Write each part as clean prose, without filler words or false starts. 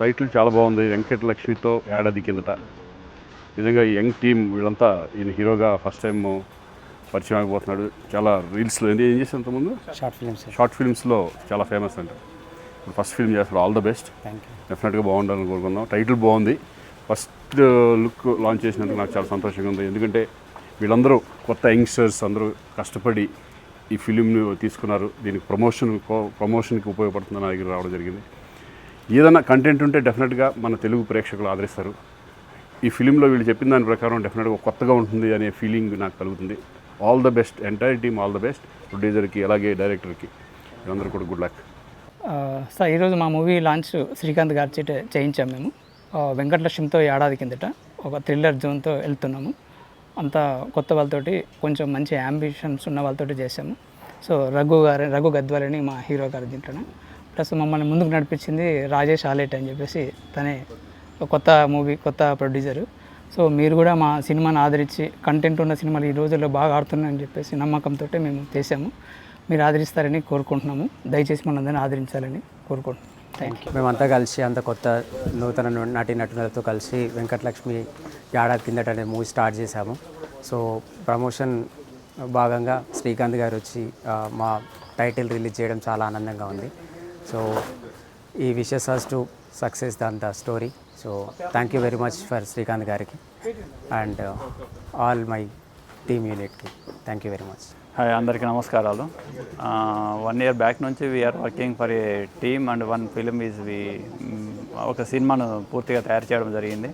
Title చాలా బాగుంది. వెంకటలక్ష్మితో ఏడాది కిందట. నిజంగా ఈ యంగ్ టీం వీళ్ళంతా ఈయన హీరోగా ఫస్ట్ టైం పరిచయం అయిపోతున్నాడు. చాలా రీల్స్లో ఏం చేసి అంతకుముందు షార్ట్ ఫిల్మ్స్లో చాలా ఫేమస్ అంట. ఫస్ట్ ఫిల్మ్ చేస్తాడు. All the best. డెఫినెట్గా బాగుండాలని కోరుకుందాం. టైటిల్ బాగుంది. ఫస్ట్ లుక్ లాంచ్ చేసినందుకు నాకు చాలా సంతోషంగా ఉంది. ఎందుకంటే వీళ్ళందరూ కొత్త యంగ్స్టర్స్ అందరూ కష్టపడి ఈ ఫిలింని తీసుకున్నారు. దీనికి ప్రమోషన్కి ఉపయోగపడుతుందని నా దగ్గర రావడం జరిగింది. ఏదైనా కంటెంట్ ఉంటే డెఫినెట్గా మన తెలుగు ప్రేక్షకులు ఆదరిస్తారు. ఈ ఫిలింలో వీళ్ళు చెప్పిన దాని ప్రకారం డెఫినెట్గా కొత్తగా ఉంటుంది అనే ఫీలింగ్ నాకు కలుగుతుంది. All the best, entire team all the best. ప్రొడ్యూసర్కి అలాగే డైరెక్టర్కి వీళ్ళందరూ కూడా గుడ్ లక్. సార్ ఈరోజు మా మూవీ లాంచ్ శ్రీకాంత్ గారి చేత చేయించాము. మేము వెంకటలక్ష్మితో ఏడాది కిందట ఒక థ్రిల్లర్ జోన్తో వెళ్తున్నాము. అంతా కొత్త వాళ్ళతోటి, కొంచెం మంచి యాంబిషన్స్ ఉన్న వాళ్ళతోటి చేసాము. సో రఘు గద్వాలని మా హీరో గారు దీంట్లోనే. ప్లస్ మమ్మల్ని ముందుకు నడిపించింది రాజేష్ ఆలేట్ అని చెప్పేసి, తనే కొత్త మూవీ, కొత్త ప్రొడ్యూసరు. సో మీరు కూడా మా సినిమాని ఆదరించి, కంటెంట్ ఉన్న సినిమాలు ఈ రోజుల్లో బాగా ఆడుతున్నాయని చెప్పేసి నమ్మకంతో మేము చేసాము. మీరు ఆదరిస్తారని కోరుకుంటున్నాము. దయచేసి మనందరినీ ఆదరించాలని కోరుకుంటున్నాం. Thank you. మేమంతా కలిసి అంత కొత్త నూతన నటులతో కలిసి వెంకటలక్ష్మి ఏడాది కిందట అనే మూవీ స్టార్ట్ చేశాము. సో ప్రమోషన్ భాగంగా శ్రీకాంత్ గారు వచ్చి మా టైటిల్ రిలీజ్ చేయడం చాలా ఆనందంగా ఉంది. సో ఈ wishes us to success the story. So thank you very much for Srikanth గారికి అండ్ ఆల్ మై టీమ్ యూనిట్కి thank you very much. Hi, అందరికీ నమస్కారాలు. 1 year బ్యాక్ నుంచి we are working for a team and one film ఒక సినిమాను పూర్తిగా తయారు చేయడం జరిగింది.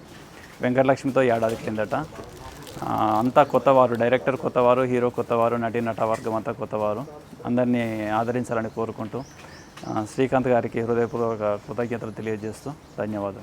వెంకటలక్ష్మితో ఏడాది కిందట. అంతా కొత్తవారు, డైరెక్టర్ కొత్తవారు, హీరో కొత్తవారు, నట వర్గం అంతా కొత్తవారు. అందరినీ ఆదరించాలని కోరుకుంటూ శ్రీకాంత్ గారికి హృదయపూర్వక కృతజ్ఞతలు తెలియజేస్తూ ధన్యవాదాలు.